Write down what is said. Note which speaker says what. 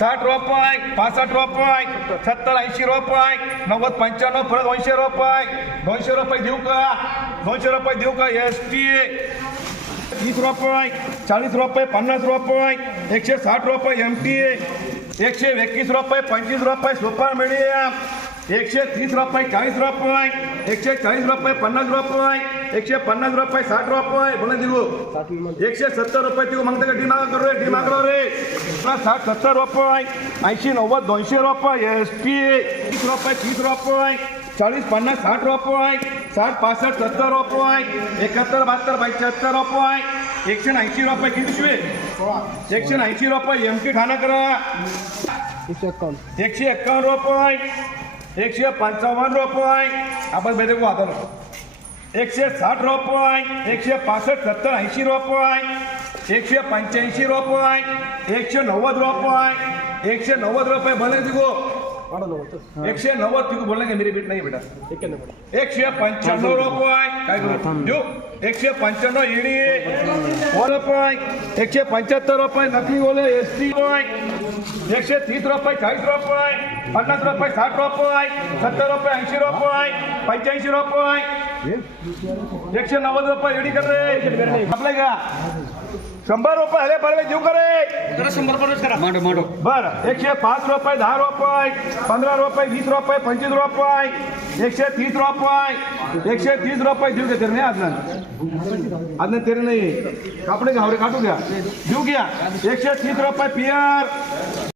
Speaker 1: साठ रुपये, पासष्ट रुपये, सत्तर, ऐंशी रुपये, नव्वद, पंच्याण्णव, परत दोनशे रुपये. दोनशे रुपये देऊ का? दोनशे रुपये देऊ का? एस टी तीस रुपये, चाळीस रुपये, पन्नास रुपये, एकशे साठ रुपये एम टी एकशे एकवीस रुपये, पंचवीस रुपये सुपर मीडियम. एकशे तीस रुपये, चाळीस रुपये, एकशे चाळीस रुपये, पन्नास रुपये. एकशे पन्नास रुपये साठ रुपये बोला देऊ एकशे सत्तर रुपये देऊ मग डी मागा करू रे डी मागलो रे. साठ सत्तर रुपये ऐंशी नव्वद दोनशे रुपये एस टी तीस रुपये तीस रुपये चाळीस पन्नास साठ रुपये साठ पासष्ट सत्तर रुपये एकाहत्तर बहात्तर पंच्याहत्तर रुपये एकशे ऐंशी रुपये किती शिवे एकशे ऐंशी रुपये एम टी ठाणा करा. एकशे एक्कावन्न रुपये एकशे पंचावन्न रुपये. आपण भेटे को आता एकशे साठ रुपये एकशे पासष्ट सत्तर ऐंशी रुपये एकशे पंच्याऐंशी रुपये एकशे नव्वद रुपये एकशे नव्वद रुपये भले दिगो एकशे नव्वद तिको बोलने मेरी बीट नाही बेटा. एकशे पंच्याण्णव रुपये काय करू? देऊ. एकशे पंच्याण्णव इडी रुपये एकशे पंच्याहत्तर रुपये नकली बोले एस टी रुपये एकशे तीस रुपये चाळीस रुपये पन्नास रुपये साठ रुपये सत्तर रुपये ऐंशी रुपये पंच्याऐंशी रुपये एकशे नव्वद रुपये रेडी कर रे. आपले का शंभर रुपये हले बरं देऊ का रे? बरं एकशे पाच रुपये दहा रुपये पंधरा रुपये वीस रुपये पंचवीस रुपये एकशे तीस रुपये एकशे तीस रुपये देऊ घ्या नाही आजनं आजनं तेरे नाही. कापडे घावरे काटू घ्या देऊ घ्या. एकशे तीस रुपये पियर.